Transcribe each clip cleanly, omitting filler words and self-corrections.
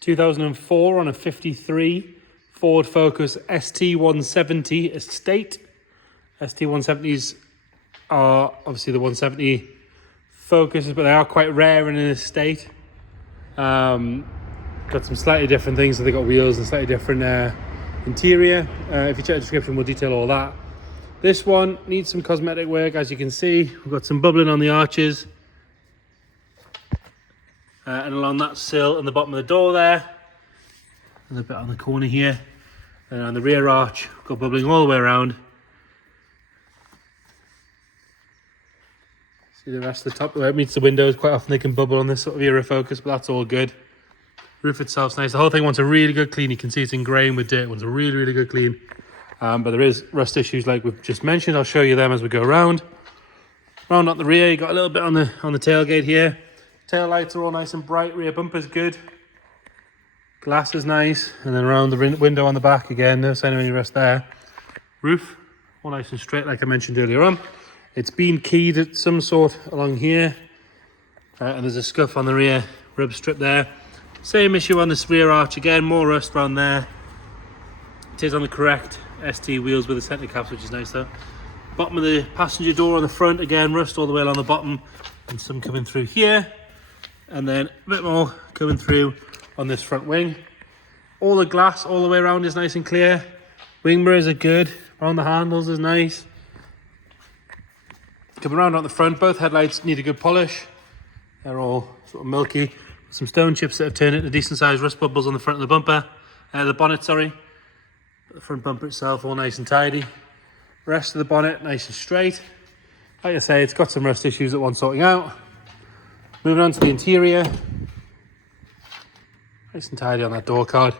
2004 on a 53 Ford Focus ST170 Estate. ST170s are obviously the 170 Focuses, but they are quite rare in an estate. Got some slightly different things, so they got wheels and slightly different interior. If you check the description, we'll detail all that. This one needs some cosmetic work, as you can see. We've got some bubbling on the arches. And along that sill and the bottom of the door there. And a bit on the corner here. And on the rear arch, we've got bubbling all the way around. See the rest of the top where it meets the windows. Quite often they can bubble on this sort of era Focus, but that's all good. Roof itself's nice. The whole thing wants a really good clean. You can see it's ingrained with dirt. It wants a really, really good clean. But there is rust issues like we've just mentioned. I'll show you them as we go around. Round up the rear, you got a little bit on the tailgate here. Tail lights are all nice and bright. Rear bumper's good. Glass is nice. And then around the window on the back again, no sign of any rust there. Roof, all nice and straight like I mentioned earlier on. It's been keyed at some sort along here. And there's a scuff on the rear rib strip there. Same issue on this rear arch again, more rust around there. It is on the correct ST wheels with the centre caps, which is nice though. Bottom of the passenger door on the front, again, rust all the way along the bottom. And some coming through here. And then a bit more coming through on this front wing. All the glass all the way around is nice and clear. Wing mirrors are good. Around the handles is nice. Coming around on the front, both headlights need a good polish. They're all sort of milky. Some stone chips that have turned into decent sized rust bubbles on the front of the bumper. The bonnet, sorry. The front bumper itself all nice and tidy. Rest of the bonnet nice and straight. Like I say, it's got some rust issues that want sorting out. Moving on to the interior. Nice and tidy on that door card.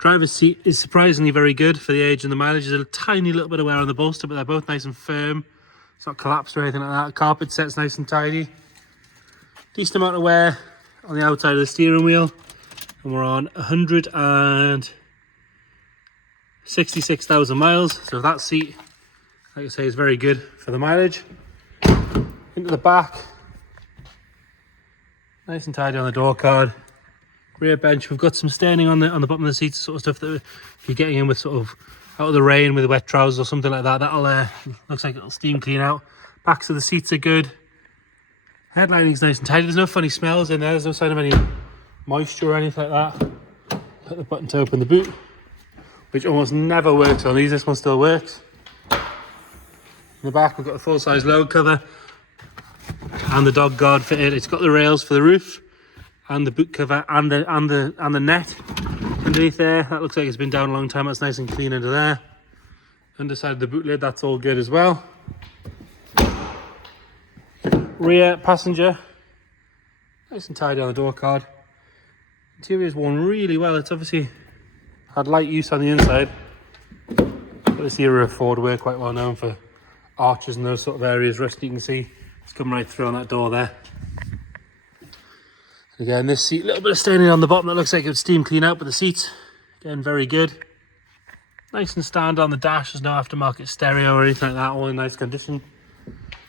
Driver's seat is surprisingly very good for the age and the mileage. There's a tiny little bit of wear on the bolster, but they're both nice and firm. It's not collapsed or anything like that. Carpet set's nice and tidy. Decent amount of wear on the outside of the steering wheel. And we're on 166,000 miles. So that seat, like I say, is very good for the mileage. Into the back. Nice and tidy on the door card. Rear bench, we've got some staining on the bottom of the seats, sort of stuff that if you're getting in with sort of out of the rain with wet trousers or something like that, that'll looks like it'll steam clean out. Backs of the seats are good. Headlining is nice and tidy. There's no funny smells in there. There's no sign of any moisture or anything like that. Put the button to open the boot, which almost never works on these. This one still works. In the back, we've got a full-size load cover and the dog guard fitted. It's got the rails for the roof and the boot cover and the net underneath there. That looks like it's been down a long time. That's nice and clean under there. Underside of the boot lid, that's all good as well. Rear passenger, nice and tidy on the door card. Interior is worn really well. It's obviously had light use on the inside, but this era of Ford were quite well known for arches and those sort of areas. Rust, you can see it's come right through on that door there. Again, this seat, a little bit of staining on the bottom that looks like it would steam clean out, but the seats, again, very good. Nice and standard on the dash. There's no aftermarket stereo or anything like that. All in nice condition.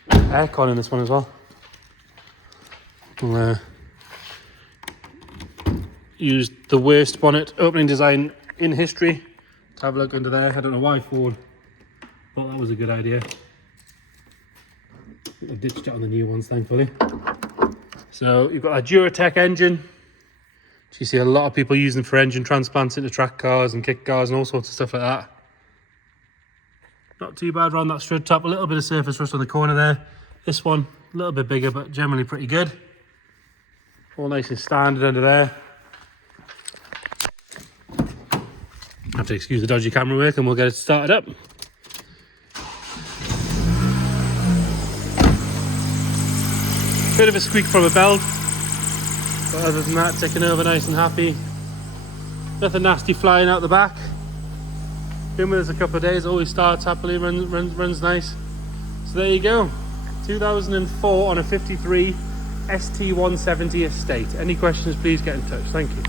Aircon in this one as well. We'll, used the worst bonnet opening design in history. Let's have a look under there. I don't know why Ford thought that was a good idea. I've ditched it on the new ones, thankfully. So you've got a Duratec engine, which you see a lot of people using for engine transplants into track cars and kick cars and all sorts of stuff like that. Not too bad around that strut top. A little bit of surface rust on the corner there. This one, a little bit bigger, but generally pretty good. All nice and standard under there. I have to excuse the dodgy camera work and we'll get it started up. Bit of a squeak from a belt, but other than that, ticking over nice and happy. Nothing nasty flying out the back. Been with us a couple of days, always starts happily, runs nice. So there you go, 2004 on a 53 ST170 Estate. Any questions, please get in touch. Thank you.